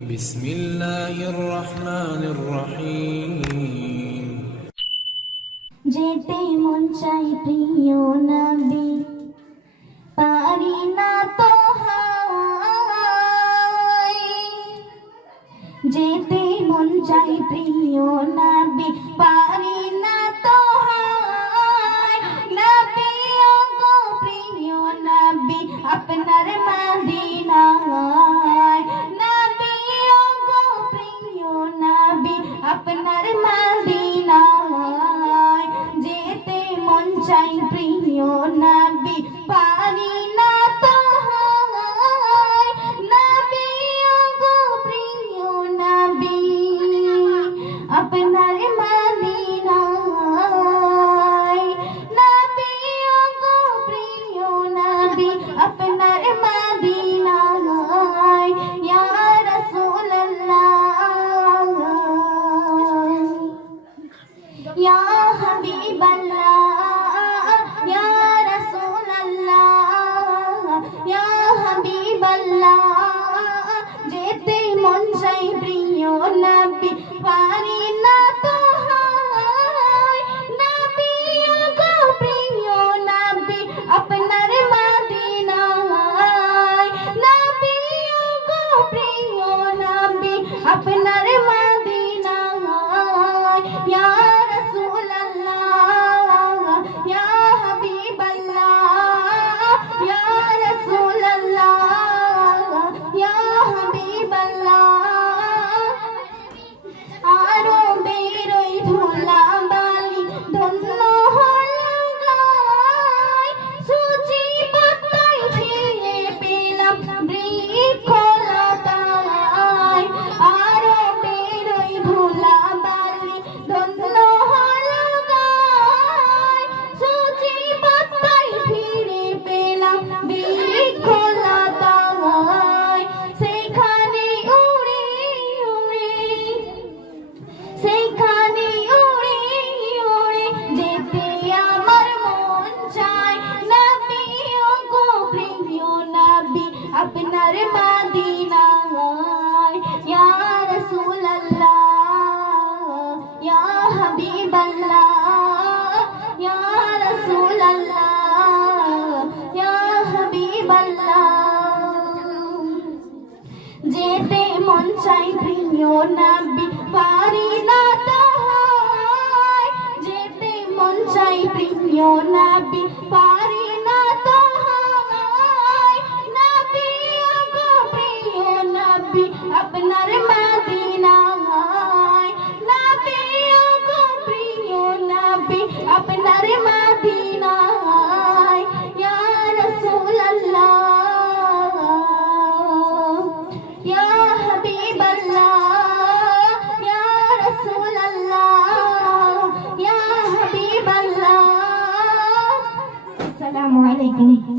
بسم الله الرحمن الرحيم যেতে মন চাই প্রিয় নবী পারি না তো হায় যেতে মন চাই প্রিয় নবী পারি না তো হায় নবী গো প্রিয় নবী আপনার মদিনায় নবী গো প্রিয় নবী আপনার মদিনায় যেতে মন চাই প্রিয় নবী পারি না তো হায় নবী গো প্রিয় নবী আপনার মদিনায় নবী গো প্রিয় নবী আপনার মদিনায় ইয়া রাসূলুল্লাহ ইয়া হাবিবাল্লাহ ইয়া রাসূলুল্লাহ ইয়া হাবিবাল্লাহ যেতে মন চাই প্রিয় নবী পারি না তো হায় নবী গো প্রিয় নবী আপনার মদিনায় নবী গো প্রিয় নবী আপনার মদিনায় ইয়া রাসূলুল্লাহ ইয়া হাবিবাল্লাহ ইয়া রাসূলুল্লাহ ইয়া হাবিবাল্লাহ আরো বেরোই ধুলা বালি ধন্য হলো গায় সূচি পাতায় ফিরে পেলাম বৃক্ষলতায় আরো বেরোই ধুলা বালি ধন্য হলো গায় সূচি পাতায় ফিরে পেলাম বৃক্ষলতায় সেখানে উড়ে উড়ে সেখানে উড়ে উড়ে যেতে আমার মন চায় নবী গো প্রিয় নবী আপনার মদিনায় ইয়া রাসূলুল্লাহ ইয়া হাবিবাল্লাহ ইয়া রাসূলুল্লাহ ইয়া হাবিবাল্লাহ যেতে মন চাই প্রিয় নবী পারি না তো হায় যেতে মন চাই প্রিয় নবী পারি না তো হায় নবী গো প্রিয় নবী আপনার মদিনায় নবী গো প্রিয় নবী আপনার মদিনায় ইয়া রাসূলুল্লাহ ইয়া হাবিবাল্লাহ ইয়া রাসূলুল্লাহ ইয়া হাবিবাল্লাহ আসসালামু আলাইকুম।